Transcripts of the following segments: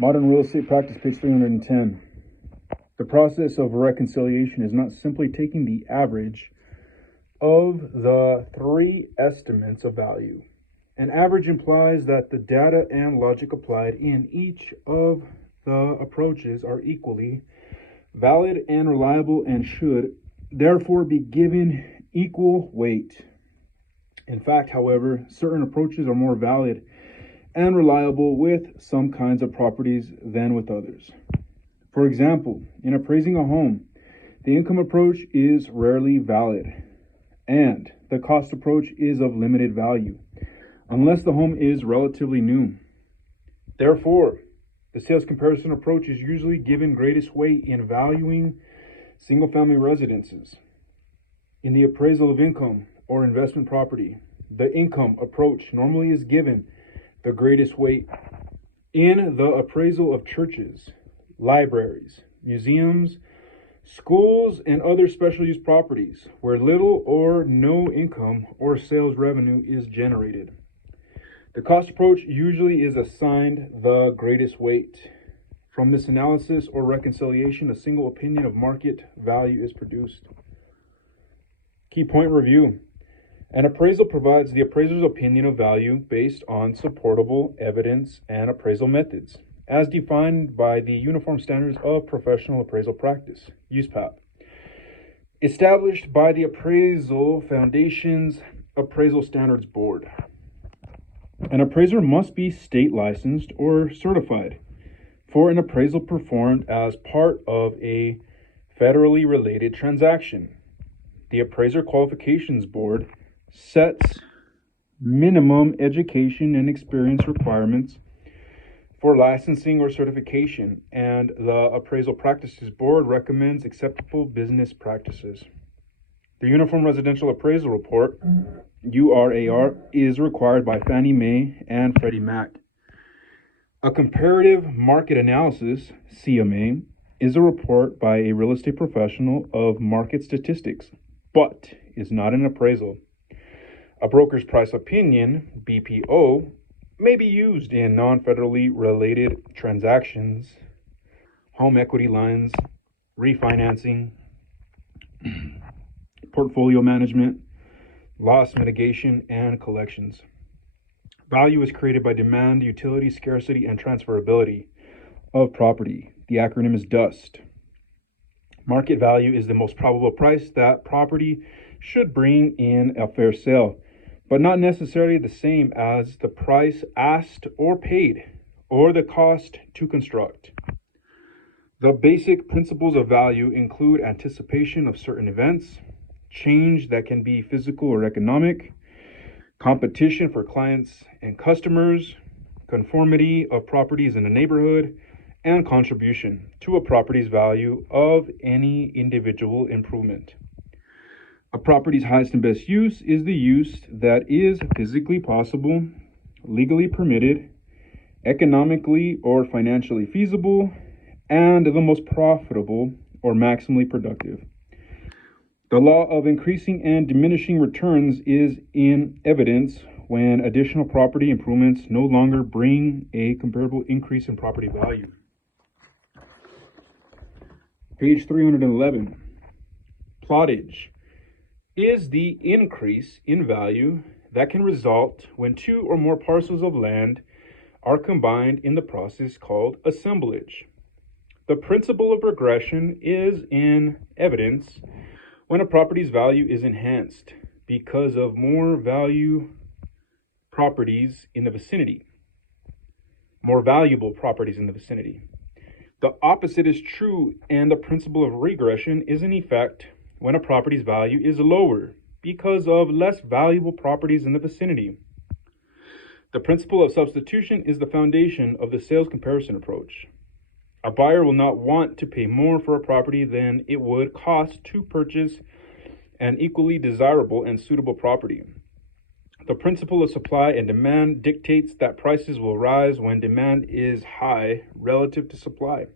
Modern Real Estate Practice, page 310. The process of reconciliation is not simply taking the average of the three estimates of value. An average implies that the data and logic applied in each of the approaches are equally valid and reliable and should therefore be given equal weight. In fact, however, certain approaches are more valid and reliable with some kinds of properties than with others. For example, in appraising a home, the income approach is rarely valid, and the cost approach is of limited value, unless the home is relatively new. Therefore, the sales comparison approach is usually given greatest weight in valuing single-family residences. In the appraisal of income or investment property, the income approach normally is given the greatest weight. In the appraisal of churches, libraries, museums, schools, and other special use properties where little or no income or sales revenue is generated, the cost approach usually is assigned the greatest weight. From this analysis or reconciliation, a single opinion of market value is produced. Key point review. An appraisal provides the appraiser's opinion of value based on supportable evidence and appraisal methods, as defined by the Uniform Standards of Professional Appraisal Practice, USPAP, established by the Appraisal Foundation's Appraisal Standards Board. An appraiser must be state licensed or certified for an appraisal performed as part of a federally related transaction. The Appraiser Qualifications Board sets minimum education and experience requirements for licensing or certification, and the Appraisal Practices Board recommends acceptable business practices. The Uniform Residential Appraisal Report, URAR, is required by Fannie Mae and Freddie Mac. A Comparative Market Analysis, CMA, is a report by a real estate professional of market statistics, but is not an appraisal. A broker's price opinion, BPO, may be used in non-federally related transactions, home equity lines, refinancing, portfolio management, loss mitigation, and collections. Value is created by demand, utility, scarcity, and transferability of property. The acronym is DUST. Market value is the most probable price that property should bring in a fair sale, but not necessarily the same as the price asked or paid, or the cost to construct. The basic principles of value include anticipation of certain events, change that can be physical or economic, competition for clients and customers, conformity of properties in a neighborhood, and contribution to a property's value of any individual improvement. A property's highest and best use is the use that is physically possible, legally permitted, economically or financially feasible, and the most profitable or maximally productive. The law of increasing and diminishing returns is in evidence when additional property improvements no longer bring a comparable increase in property value. Page 311. Plottage is the increase in value that can result when two or more parcels of land are combined in the process called assemblage. The principle of regression is in evidence when a property's value is enhanced because of more value properties in the vicinity, more valuable properties in the vicinity. The opposite is true, and the principle of regression is in effect when a property's value is lower because of less valuable properties in the vicinity. The principle of substitution is the foundation of the sales comparison approach. A buyer will not want to pay more for a property than it would cost to purchase an equally desirable and suitable property. The principle of supply and demand dictates that prices will rise when demand is high relative to supply,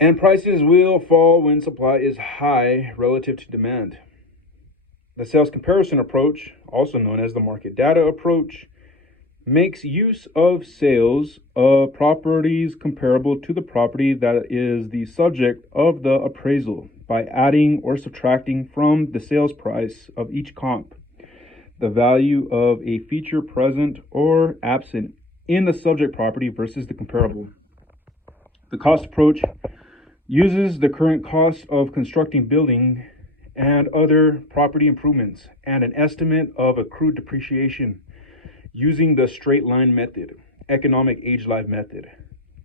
and prices will fall when supply is high relative to demand. The sales comparison approach, also known as the market data approach, makes use of sales of properties comparable to the property that is the subject of the appraisal by adding or subtracting from the sales price of each comp the value of a feature present or absent in the subject property versus the comparable. The cost approach uses the current cost of constructing building and other property improvements and an estimate of accrued depreciation using the straight line method, economic age life method,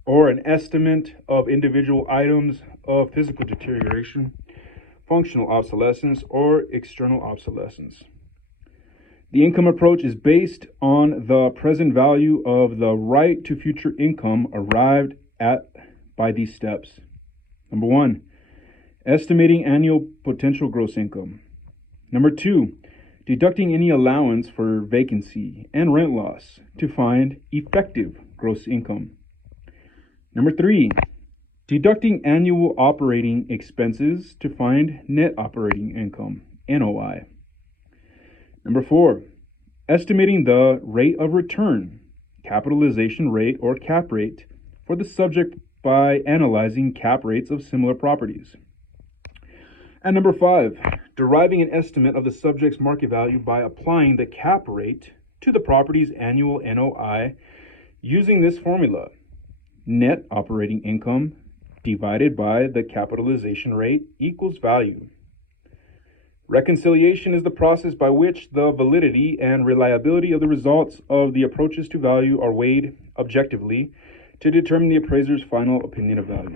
or an estimate of individual items of physical deterioration, functional obsolescence, or external obsolescence. The income approach is based on the present value of the right to future income arrived at by these steps. Number 1, estimating annual potential gross income. Number 2, deducting any allowance for vacancy and rent loss to find effective gross income. Number 3, deducting annual operating expenses to find net operating income, NOI. Number 4, estimating the rate of return, capitalization rate or cap rate, for the subject by analyzing cap rates of similar properties. And number 5, deriving an estimate of the subject's market value by applying the cap rate to the property's annual NOI using this formula: net operating income divided by the capitalization rate equals value. Reconciliation is the process by which the validity and reliability of the results of the approaches to value are weighed objectively to determine the appraiser's final opinion of value.